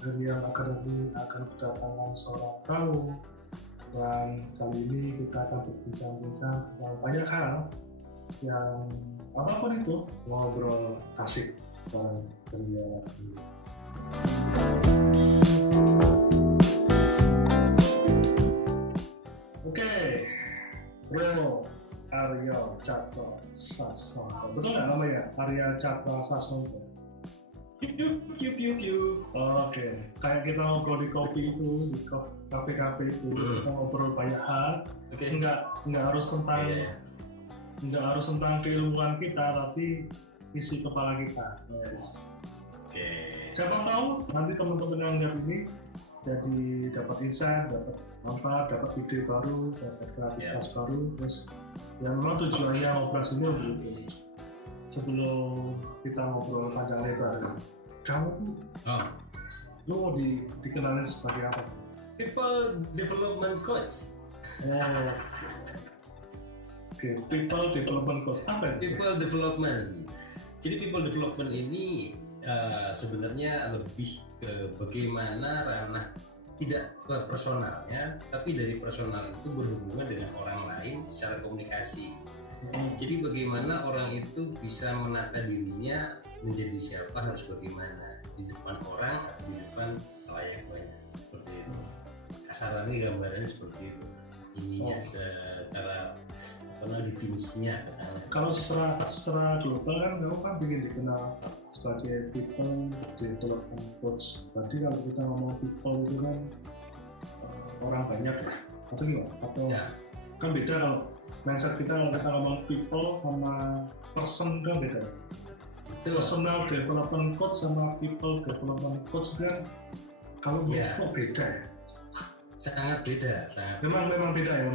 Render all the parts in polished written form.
Rian Akademi akan kedatangan seorang tamu, dan kali ini kita akan berbincang-bincang tentang banyak hal yang apapun itu, ngobrol asik dan Rian. Oke, Bro Arya Catra Sasongko. Betul nggak namanya? Arya Catra Sasongko. Oke, kayak kita ngobrol di kopi itu, di kafe-kafe itu, kita ngobrol banyak hal. Nggak harus tentang nggak harus tentang keilmuan kita, tapi isi kepala kita. Yes. Siapa tahu nanti teman-teman yang lihat ini jadi dapat insight, dapat ide baru, dapat kreativitas baru. Terus yang memang tujuannya ngobrol sini begitu. Sebelum kita ngobrol panjang lebar, kamu tuh lu mau dikenalin sebagai apa? People Development Coach. Oke, People Development Coach apa itu? People Development. Jadi People Development ini sebenarnya lebih ke bagaimana ranah tidak personalnya, tapi dari personal itu berhubungan dengan orang lain secara komunikasi. Jadi bagaimana orang itu bisa menata dirinya menjadi siapa, harus bagaimana di depan orang atau di depan layak banyak, seperti itu. Kasarannya gambarannya seperti itu. Ininya secara definisinya. Kalau secara global kan kamu kan ingin dikenal sebagai people development coach. Berarti kalau kita ngomong people itu kan orang banyak ya, atau gimana? Atau kan beda kalau mindset kita kalau kita ngomong people sama person kan beda. Personal development coach sama people development coach kan kalau kok beda ya? Sangat beda. Memang beda ya,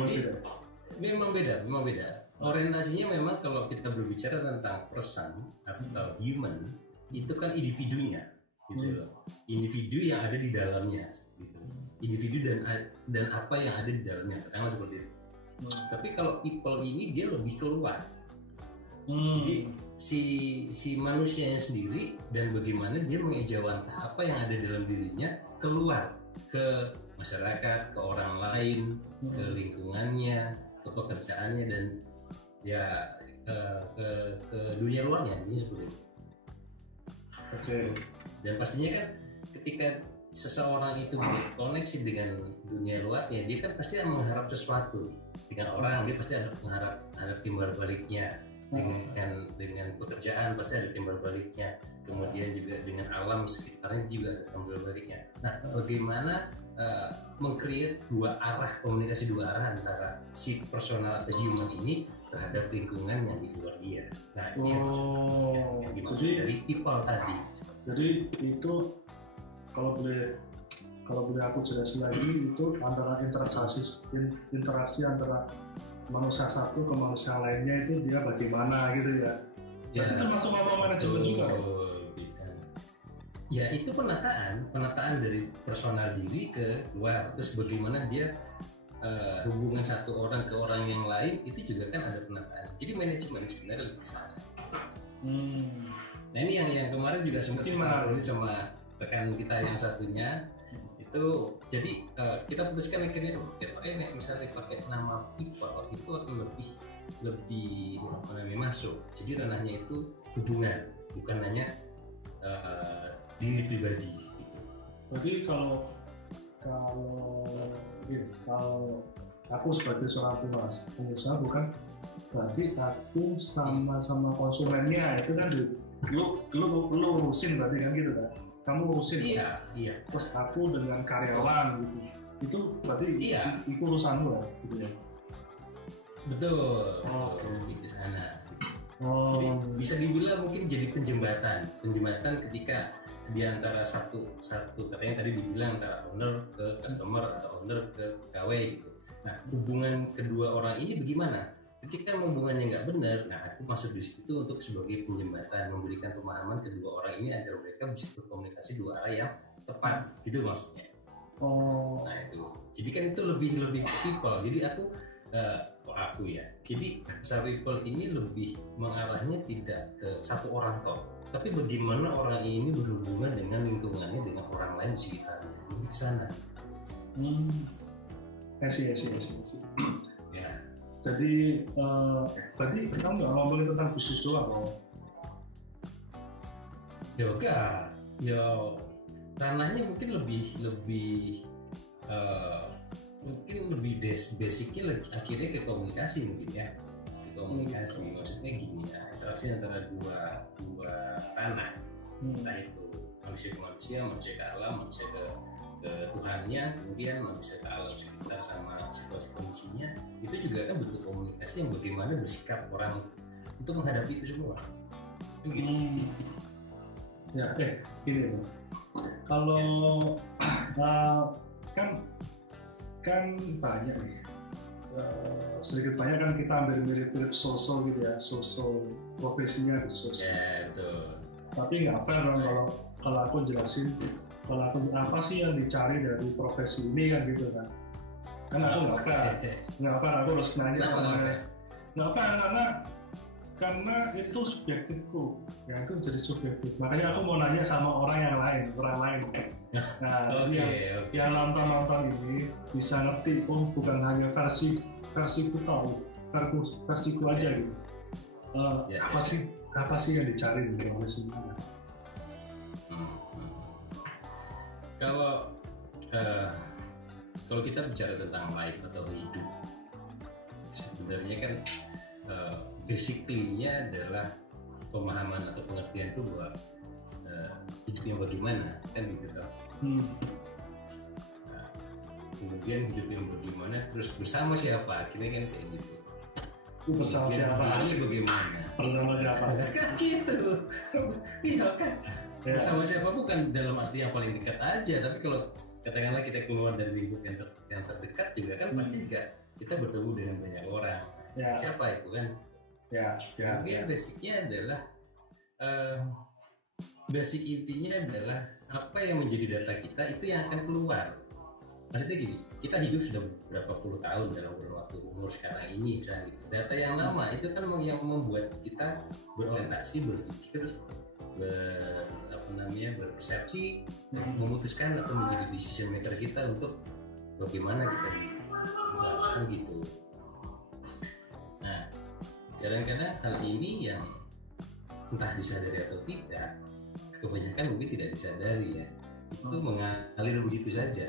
memang beda. Orientasinya memang kalau kita berbicara tentang person atau human, itu kan individunya, gitu loh. Individu yang ada di dalamnya, gitu. Individu dan apa yang ada di dalamnya, katakanlah seperti itu. Tapi kalau people ini dia lebih keluar. Jadi si manusianya sendiri dan bagaimana dia mengejawantah apa yang ada dalam dirinya keluar ke masyarakat, ke orang lain, ke lingkungannya, ke pekerjaannya, dan ya ke dunia luarnya, ini seperti itu. Dan pastinya kan ketika seseorang itu berkoneksi dengan dunia luarnya, dia kan pasti akan mengharap sesuatu dengan orang, dia pasti ada timbal baliknya. Dengan pekerjaan pasti ada timbal baliknya, kemudian juga dengan alam sekitarnya juga ada timbal baliknya. Nah, bagaimana meng-create komunikasi dua arah antara si personal atau human ini terhadap lingkungan yang di luar dia. Nah, ini yang dimaksud dari people tadi. Jadi itu kalau boleh aku jelasin lagi, itu antara interaksi antara manusia satu ke manusia lainnya itu dia bagaimana gitu ya. Itu termasuk manajemen juga. Ya, itu penataan dari personal diri ke luar, terus bagaimana dia hubungan satu orang ke orang yang lain, itu juga kan ada penataan. Jadi manajemen sebenarnya lebih ke sana. Nah, ini yang kemarin juga sempat kita sama rekan kita yang satunya itu. Jadi kita putuskan akhirnya misalnya pakai nama people itu akan lebih masuk. Jadi ranahnya itu hubungan, bukan hanya diri pribadi gitu. Jadi kalau aku sebagai seorang pengusaha bukan berarti aku sama konsumennya, itu kan lu urusin berarti kan gitu kan, kamu urusin. Iya. Terus aku dengan karyawan gitu, itu berarti itu urusanmu lah gitu ya. Betul. Di sana. Jadi bisa dibilang mungkin jadi penjembatan ketika di antara satu katanya tadi dibilang antara owner ke customer atau owner ke pegawai gitu. Nah, hubungan kedua orang ini bagaimana? Ketika hubungannya nggak benar, nah aku masuk di situ untuk sebagai penjembatan, memberikan pemahaman kedua orang ini agar mereka bisa berkomunikasi dua arah yang tepat, gitu maksudnya. Nah itu, jadi kan itu lebih ke people. Jadi aku ya. Jadi people ini lebih mengarahnya tidak ke satu orang toh, tapi bagaimana orang ini berhubungan dengan lingkungannya, dengan orang lain di sekitarnya, lebih ke sana. I see. Ya. Jadi berarti kamu nggak ngomongin tentang bisnis doang kok? Ya ranahnya mungkin lebih mungkin lebih basicnya akhirnya ke komunikasi mungkin ya. Komunikasi maksudnya gini ya, interaksi antara dua ranah, entah itu manusia ke manusia ke alam, manusia ke Tuhannya, kemudian manusia ke alam sekitar sama situasi kondisinya, itu juga kan bentuk komunikasi yang bagaimana bersikap orang untuk menghadapi itu semua. Gitu. Ya, gini loh. Kalau kan banyak nih. Sedikit banyak kan kita ambil mirip-mirip sosok gitu ya, sosok profesinya gitu sosok. Ya itu. Tapi nggak fair dong kalau aku jelasin apa sih yang dicari dari profesi ini kan gitu kan. Aku nggak fair, aku harus nanya sama nggak fair karena itu subjektifku, ya itu jadi subjektif. Makanya aku mau nanya sama orang lain. Nah, yang nonton ini bisa ngerti, bukan hanya versiku tahu, versiku aja gitu. Apa sih yang dicari di profesi ini? Kalau kita bicara tentang life atau hidup, sebenarnya kan basically-nya adalah pemahaman atau pengertian itu bahwa hidup yang bagaimana kan gitu toh. Kemudian hidup yang bagaimana, terus bersama siapa, akhirnya kan kayak gitu. Bersama siapa? Bagaimana? Bersama siapa? Kan gitu. Iya kan. Ya. Bersama siapa bukan dalam arti yang paling dekat aja, tapi kalau katakanlah kita keluar dari lingkup yang terdekat juga kan pasti juga kita bertemu dengan banyak orang. Ya. Siapa itu kan? Mungkin basicnya adalah basic intinya adalah apa yang menjadi data kita itu yang akan keluar. Maksudnya gini, kita hidup sudah berapa puluh tahun dalam waktu umur sekarang ini misalnya gitu. Data yang lama itu kan yang membuat kita berorientasi, berpikir, berpersepsi, memutuskan atau menjadi decision maker kita untuk bagaimana kita kan gitu. Nah, kadang-kadang hal ini yang entah disadari atau tidak, kebanyakan mungkin tidak disadari ya, itu mengalir begitu saja.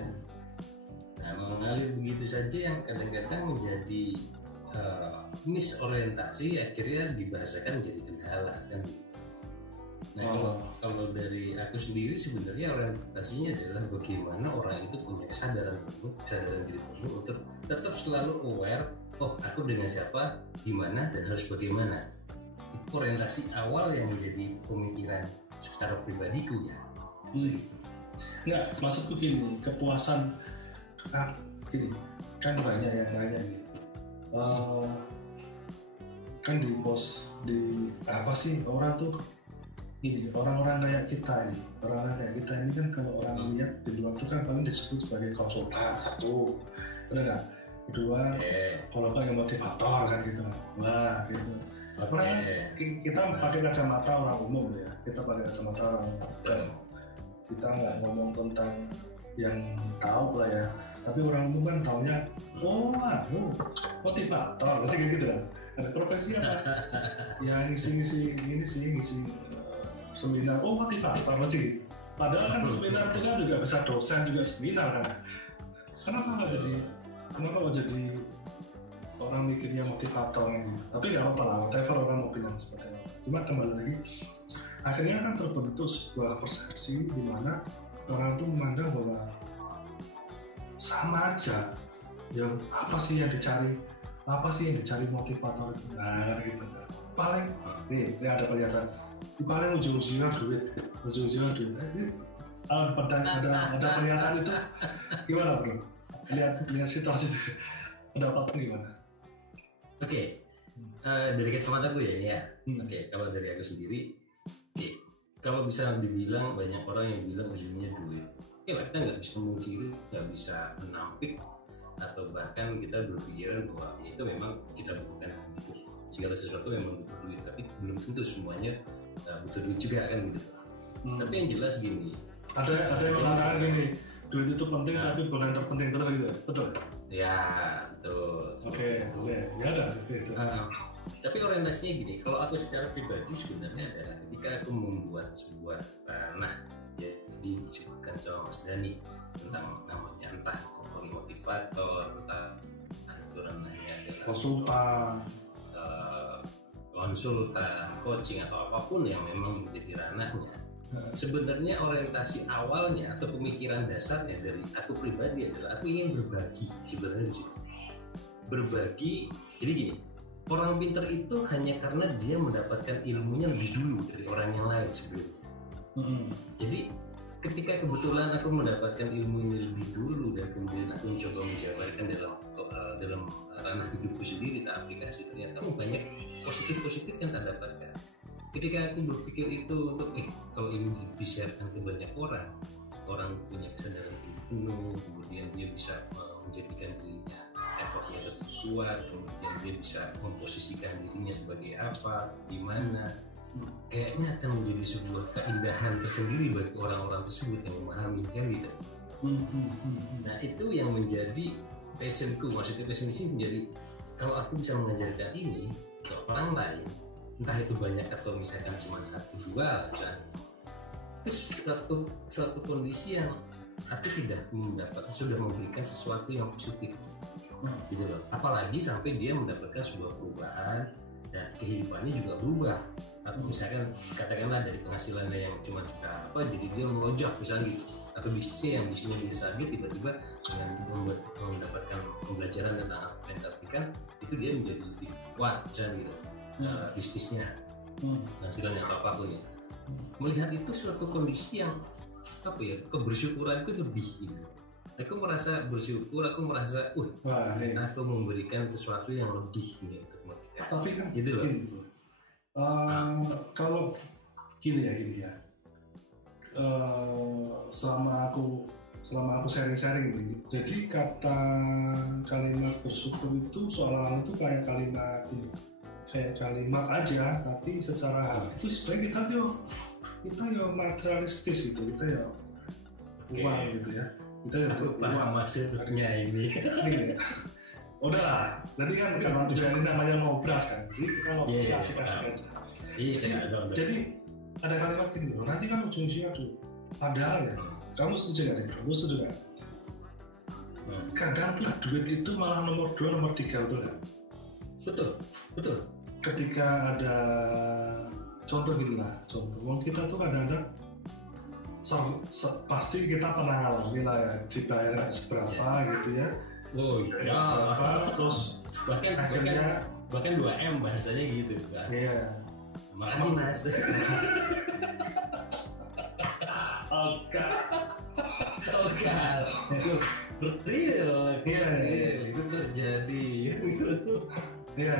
Nah, mengalir begitu saja yang kadang-kadang menjadi misorientasi, akhirnya dibahasakan jadi kendala kan. Nah, kalau dari aku sendiri sebenarnya orientasinya adalah bagaimana orang itu punya kesadaran diri penuh untuk tetap selalu aware, aku dengan siapa, di mana, dan harus bagaimana. Itu orientasi awal yang menjadi pemikiran secara pribadiku ya. Nggak, maksudku gini, kepuasan gini, kan banyak yang nanya gitu. Kan di post di apa sih orang tuh ini, orang-orang kayak kita ini, kan kalau orang lihat di luar itu kan paling disebut sebagai konsultan, satu, benar nggak? Kedua, kalau kayak motivator kan gitu, gitu. Orang kita pakai kacamata orang umum ya, kita nggak ngomong tentang yang tahu lah ya, tapi orang umum kan taunya, motivator, pasti gitu kan. Ada profesi apa? Ya ngisi seminar, motivator pasti. Padahal kan seminar itu kan juga bisa dosen juga seminar kan. Kenapa nggak jadi orang mikirnya motivator gitu? Tapi nggak apa-apa lah, whatever orang mau bilang seperti itu. Cuma kembali lagi, akhirnya kan terbentuk sebuah persepsi di mana orang itu memandang bahwa sama aja. Ya apa sih yang dicari motivator itu? Nah gitu. Paling ini ada pernyataan. Paling ujung-ujungnya duit. Ada pernyataan itu gimana bro? Lihat situasi itu, pendapatmu gimana? Oke. Dari kacamata gue ya ini ya. Oke, kalau dari aku sendiri, kalau bisa dibilang banyak orang yang bilang ujungnya duit. Kita nggak bisa memungkiri, nggak bisa menampik, atau bahkan kita berpikiran bahwa itu memang kita butuhkan duit. Segala sesuatu memang butuh duit, tapi belum tentu semuanya butuh duit juga kan gitu. Tapi yang jelas gini, Ada yang mengatakan gini, duit itu penting tapi bukan terpenting gitu, betul? Ya, betul. Oke, ya ada. Tapi orientasinya gini, kalau aku secara pribadi sebenarnya adalah ketika aku membuat sebuah ranah, ya, jadi disebutkan sama Mas Dani tentang namanya entah itu motivator, entah itu ranahnya adalah konsultan, coaching atau apapun yang memang menjadi ranahnya. Sebenarnya orientasi awalnya atau pemikiran dasarnya dari aku pribadi adalah aku ingin berbagi sebenarnya sih. Berbagi, jadi gini, orang pintar itu hanya karena dia mendapatkan ilmunya lebih dulu dari orang yang lain sebelumnya. Jadi ketika kebetulan aku mendapatkan ilmunya lebih dulu dan kemudian aku mencoba menjabarkan dalam ranah hidupku sendiri, tak aplikasi, ternyata banyak positif yang tak dapatkan. Ketika aku berpikir itu untuk kalau ini disiarkan ke banyak orang punya kesadaran penuh, kemudian dia bisa menjadikan dirinya effortnya lebih kuat, kemudian dia bisa memposisikan dirinya sebagai apa, di mana, kayaknya akan menjadi sebuah keindahan tersendiri bagi orang-orang tersebut yang memahami kan gitu. Nah itu yang menjadi passionku, maksudnya passion ini menjadi kalau aku bisa mengajarkan ini ke orang lain, entah itu banyak atau misalkan cuma 1-2 misalnya, itu suatu kondisi yang aku sudah memberikan sesuatu yang positif gitu loh. Apalagi sampai dia mendapatkan sebuah perubahan dan kehidupannya juga berubah. Atau misalkan katakanlah dari penghasilannya yang cuma seberapa jadi dia melonjak misalnya gitu, atau bisnisnya biasa gitu, tiba-tiba dengan mendapatkan pembelajaran tentang apa yang dapatkan itu dia menjadi lebih kuat misalnya gitu. Bisnisnya, penghasilannya apapun ya. Melihat itu suatu kondisi yang kebersyukuranku lebih gitu. Aku merasa bersyukur, aku merasa aku memberikan sesuatu yang lebih gitu untuk mereka. Tapi kan gitu loh. Kalau gini ya. Selama aku sharing-sharing ini, jadi kalimat bersyukur itu seolah-olah itu kayak kalimat aja, tapi secara hati itu sebenarnya kita materialistis gitu, kita ya uang gitu ya, kita ya aku paham maksudnya ini. Udahlah, jadi kan kalau ini namanya ngobras kan, jadi kita ngobras kasih aja. Jadi ada kalimat gini, nanti kan ujung-ujungnya tuh, padahal ya, kamu setuju gak? Kamu setuju gak? Kadang tuh duit itu malah nomor 2, nomor 3, betul gak? Betul. Ketika ada contoh kita tuh kadang-kadang pasti kita pernah ngalamin lah ya, dibayar seberapa gitu ya. Seberapa, terus bahkan 2M bahasanya gitu kan. Iya. Makasih Mas. Oke. Real itu terjadi. Iya.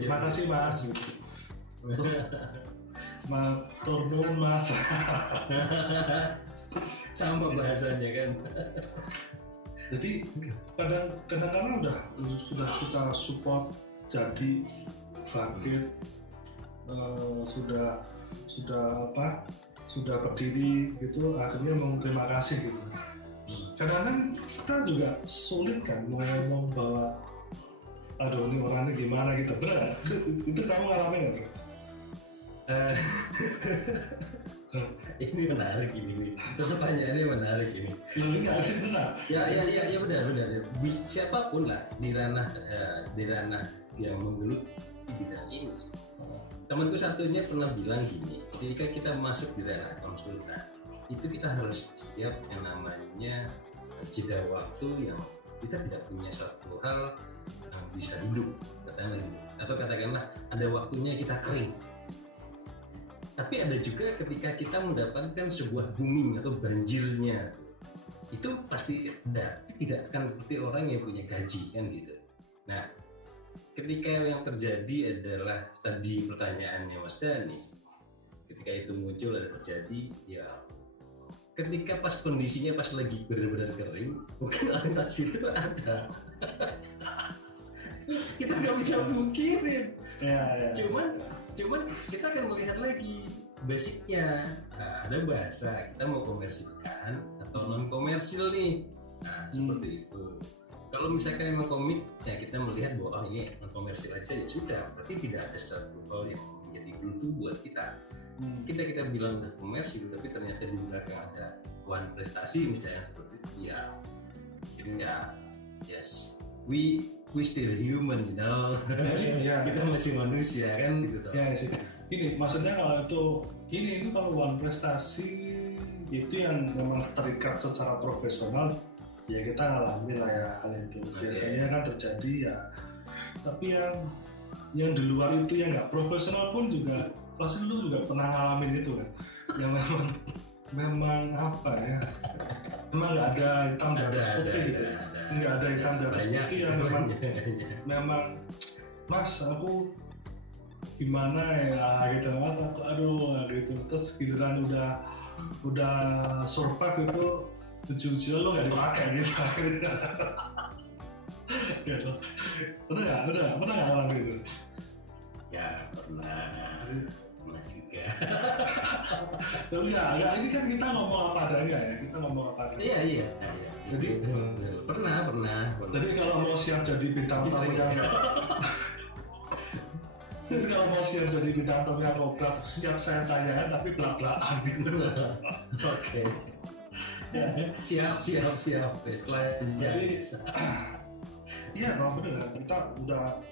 Terima kasih Mas. Matur nuwun Mas. Sama bahasanya kan. Jadi kadang-kadang sudah kita support jadi bangkit, sudah berdiri gitu, akhirnya mau terima kasih gitu. Kadang-kadang kita juga sulit kan mau ngomong bahwa aduh ini orangnya gimana gitu, benar? Itu kamu ngalamin nggak? Ini menarik ini. Pertanyaannya menarik ini. Benar. Ya benar. Siapapun lah di ranah yang menggeluti di bidang ini. Temanku satunya pernah bilang gini, ketika kita masuk di ranah konsultan, itu kita harus siap yang namanya jeda waktu yang kita tidak punya suatu hal yang bisa hidup, katakanlah gitu. Atau katakanlah ada waktunya kita kering. Tapi ada juga ketika kita mendapatkan sebuah booming atau banjirnya, itu pasti ada, tidak akan seperti orang yang punya gaji kan gitu. Nah, ketika yang terjadi adalah tadi pertanyaannya Mas Dani, ketika itu muncul ada terjadi, ya ketika pas kondisinya pas lagi benar-benar kering, mungkin orientasi itu ada. Kita nggak bisa mungkirin. Ya. Cuman kita akan melihat lagi basicnya. Nah, ada bahasa kita mau komersilkan atau non komersil nih. Nah, seperti itu. Kalau misalkan memang komit, ya kita melihat bahwa ini non komersil aja ya sudah. Berarti tidak ada sesuatu hal yang menjadi glutu buat kita. Kita bilang udah komersil, tapi ternyata di belakang ada one prestasi misalnya seperti itu. Ya, ini ya, yes, we still human, you know. Kita masih manusia kan gitu. Ya sih. Ini maksudnya kalau itu kalau one prestasi itu yang memang terikat secara profesional, ya kita ngalamin lah ya hal itu. Biasanya kan terjadi ya. Tapi yang di luar itu yang nggak profesional pun juga pasti lu juga pernah ngalamin itu kan. Yang memang apa ya? Memang nggak ada hitam di atas putih gitu. Nggak ada hitam di atas putih yang memang Mas aku gimana ya gitu, Mas aku aduh gitu, terus giliran udah survive itu ujung-ujungnya lo nggak dipakai gitu. Gitu. Pernah nggak ngalamin gitu? Ya pernah juga. Enggak, ini kan kita ngomong apa adanya ya, kita ngomong apa adanya. Iya. Jadi pernah. Jadi kalau mau siap jadi bintang tamu yang jadi kalau mau siap jadi bintang tamu yang ngobrol, siap saya tanya tapi belak-belakan gitu. Oke. Siap. Setelah jadi iya benar, kita udah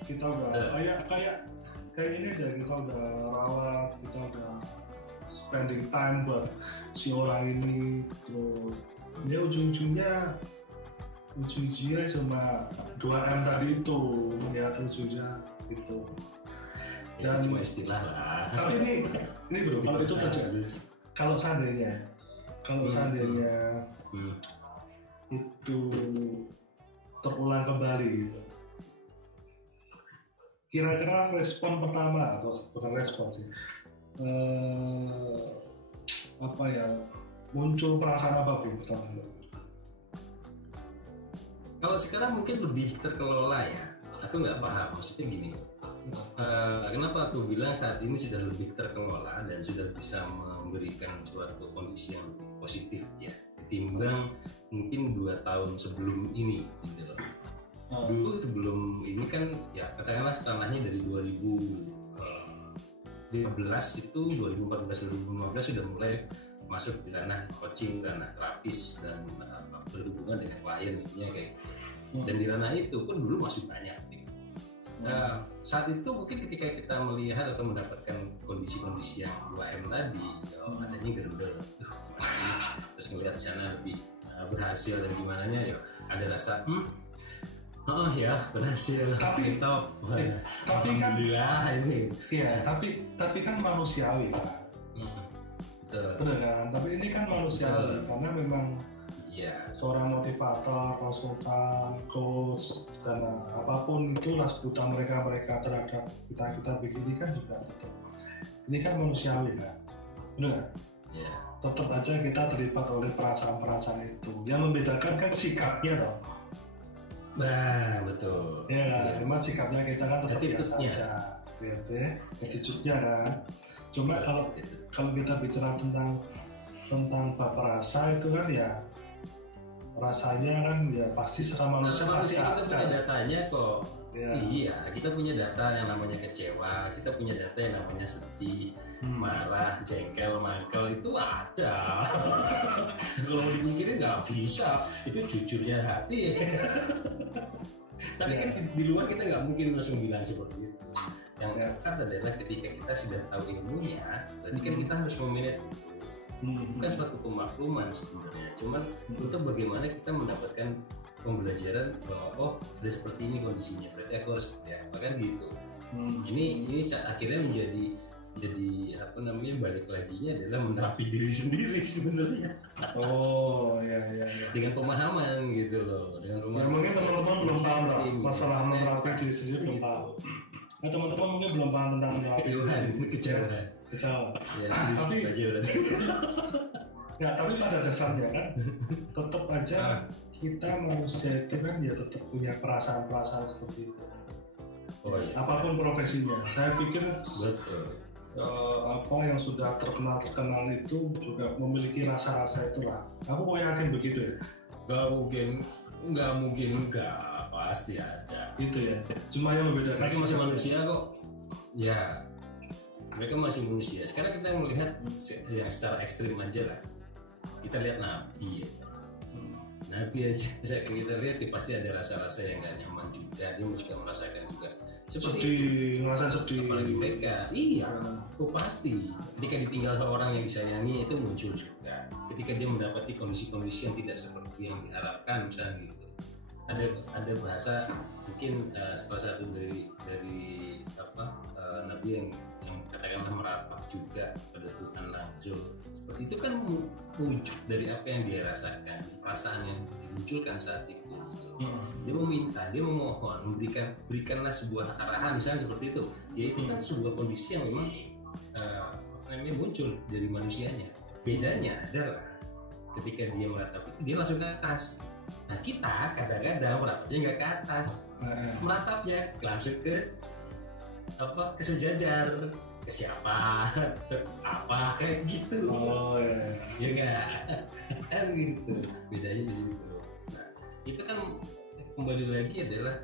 kayak ini aja, kita udah rawat, kita udah spending time buat si orang ini, terus ya ujung-ujungnya cuma 2M tadi itu ya, ujungnya gitu. Dan cuma istilah lah. Tapi ini bro, kalau itu terjadi, kalau seandainya itu terulang kembali gitu, kira-kira respon pertama atau bukan respon sih, apa ya, muncul perasaan apa pertama? Kalau sekarang mungkin lebih terkelola ya. Aku nggak paham, maksudnya gini. Kenapa aku bilang saat ini sudah lebih terkelola dan sudah bisa memberikan suatu kondisi yang positif ya, ketimbang mungkin 2 tahun sebelum ini gitu loh. Dulu sebelum ini kan ya katakanlah tanahnya dari 2015 itu 2014-2015 sudah mulai masuk di ranah coaching, ranah terapis dan berhubungan dengan klien intinya kayak. Dan di ranah itu pun dulu masih banyak. Saat itu mungkin ketika kita melihat atau mendapatkan kondisi-kondisi yang 2M tadi, adanya gerundel terus ngelihat sana lebih berhasil dan gimana ya, ada rasa ya berhasil. Tapi alhamdulillah kan, ini. Iya, tapi kan manusiawi kan. Benar kan? Tapi ini kan manusiawi karena memang seorang motivator, konsultan, coach dan apapun itulah sebutan mereka terhadap kita begini kan juga tetap. Ini kan manusiawi kan, benar? Iya. Tetap aja kita terlibat oleh perasaan itu. Yang membedakan kan sikapnya toh. Nah, betul. Ya, memang sikapnya kita kan tetap biasa aja. Attitude-nya kan. Cuma kalau kita bicara tentang bab rasa itu kan ya, rasanya kan ya pasti sesama manusia pasti kita punya datanya kok. Ya. Iya, kita punya data yang namanya kecewa, kita punya data yang namanya sedih, marah, jengkel, mangkel, itu ada. Kalau mau dipikirin nggak bisa, itu jujurnya hati. Tapi kan di luar kita nggak mungkin langsung bilang seperti itu. Yang tepat adalah ketika kita sudah tahu ilmunya, berarti kan kita harus memanage itu. Bukan suatu pemakluman sebenarnya, cuman untuk bagaimana kita mendapatkan pembelajaran bahwa ada seperti ini kondisinya, berarti aku harus seperti apa kan gitu. Ini akhirnya menjadi apa namanya, balik laginya adalah menerapi diri sendiri sebenarnya. Iya. Dengan pemahaman gitu loh, dengan pemahaman. Ya, mungkin teman-teman belum paham lah masalah menerapi diri sendiri, belum paham. Nah, teman-teman mungkin belum paham tentang menerapi diri sendiri. Kejauhan. Ya, tapi pada dasarnya kan tetap aja kita manusia itu kan ya tetap punya perasaan seperti itu. Iya. Apapun profesinya, saya pikir betul. apa yang sudah terkenal itu juga memiliki rasa-rasa itulah. Aku mau yakin begitu ya. Nggak mungkin, pasti ada. Gitu ya. Cuma yang membedakan mereka masih manusia kok. Ya, mereka masih manusia. Sekarang kita melihat yang secara ekstrim aja lah. Kita lihat Nabi ya. Nabi aja, kita lihat pasti ada rasa-rasa yang nggak nyaman juga. Dia juga merasakan juga sedih, ngerasa sedih. Apalagi mereka, pasti. Ketika ditinggal seorang yang disayangi itu muncul juga. Ketika dia mendapati kondisi-kondisi yang tidak seperti yang diharapkan, misalnya gitu. Ada bahasa mungkin salah satu dari Nabi yang katakanlah meratap juga pada Tuhan langsung. Seperti itu kan wujud dari apa yang dia rasakan, perasaan yang dimunculkan saat itu. Dia meminta, dia memohon, berikanlah sebuah arahan, misalnya seperti itu. Ya itu kan sebuah kondisi yang memang muncul dari manusianya. Bedanya adalah ketika dia meratap itu dia langsung ke atas. Nah kita kadang-kadang meratapnya nggak ke atas, meratapnya langsung ke sejajar, ke siapa, apa kayak gitu. Oh ya nggak kan gitu. Bedanya di situ. Nah itu kan kembali lagi adalah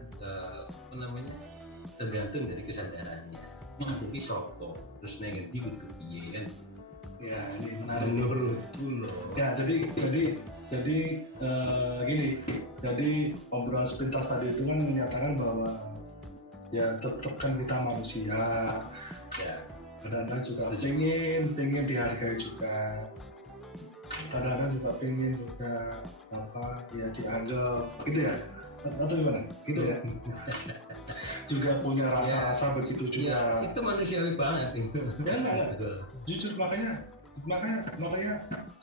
tergantung dari kesadarannya. Jadi sokok terus nanti butuh piye kan. Ya ini menurutku loh. Ya jadi gini. Jadi obrolan sepintas tadi itu kan menyatakan bahwa ya tetap kan kita manusia. Ya. Kadang-kadang juga pengen dihargai juga. Kadang-kadang juga pengen juga ya dianggap gitu ya. Atau gimana? Gitu ya. Juga punya rasa-rasa begitu juga. Ya, itu manusiawi banget itu. Ya enggak. Jujur makanya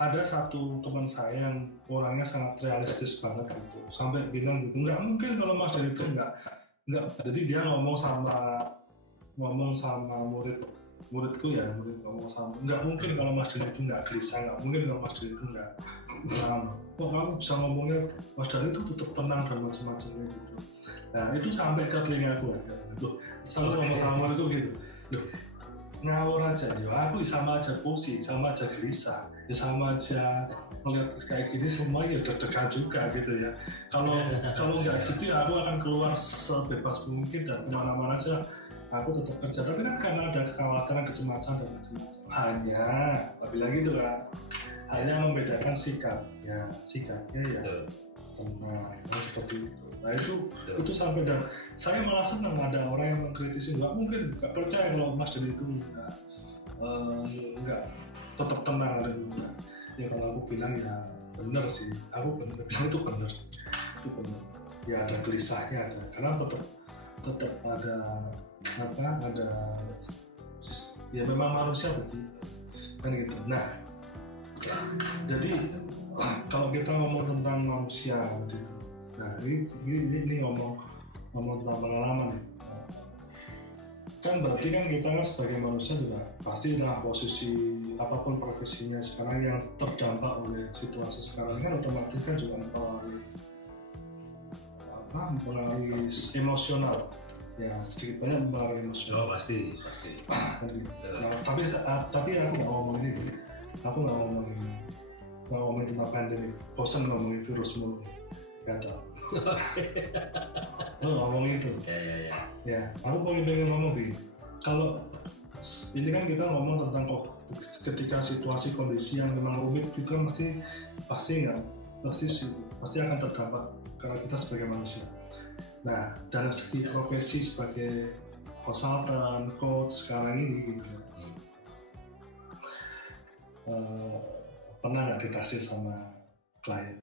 ada satu teman saya yang orangnya sangat realistis banget gitu. Sampai bilang gitu, nggak mungkin kalau Mas Dari itu enggak. Jadi dia ngomong sama muridku ya, ngomong sama, nggak mungkin kalau Mas Dari itu nggak gelisah, nggak mungkin kalau Mas Dari itu nggak tenang. Kok kamu bisa ngomongnya Mas Dari itu tetap tenang dan macam-macamnya gitu. Nah itu sampai ke telinga aku ya. Selalu ngomong sama muridku gitu. Ngawur aja, ya aku sama aja pusing, sama aja gelisah, ya sama aja melihat kayak gini semua ya deg-degan juga gitu ya. Kalau nggak gitu ya aku akan keluar sebebas mungkin dan kemana-mana aja aku tetap kerja. Tapi kan karena ada kekhawatiran, kecemasan dan macam-macam. Tapi lagi itu kan hanya membedakan sikapnya ya. Nah seperti itu. Nah itu sampai dan saya malah senang ada orang yang mengkritisi, nggak mungkin, nggak percaya kalau Mas Dari itu nggak tetap tenang ada juga. Ya kalau aku bilang ya benar sih, aku bilang itu benar ya ada gelisahnya ada, karena tetap ada ya memang manusia begitu kan gitu. Nah jadi kalau kita ngomong tentang manusia gitu, nah ini ngomong tentang pengalaman kan, berarti kan kita kan sebagai manusia juga pasti dalam posisi apapun profesinya sekarang yang terdampak oleh situasi sekarang kan otomatis kan juga mempengaruhi emosional ya, sedikit banyak mempengaruhi emosional. Pasti. Nah, tapi aku nggak ngomong ini, aku nggak ngomongin tentang pandemi, bosan ngomongin virus mulu, nggak tahu. Ngomong itu. Ya, aku pengen ngomong begini. Kalau ini kan kita ngomong tentang ketika situasi kondisi yang memang rumit itu kan pasti akan terdampak karena kita sebagai manusia. Nah, dalam segi profesi sebagai konsultan, coach sekarang ini gitu. Pernah nggak ditaksir sama klien?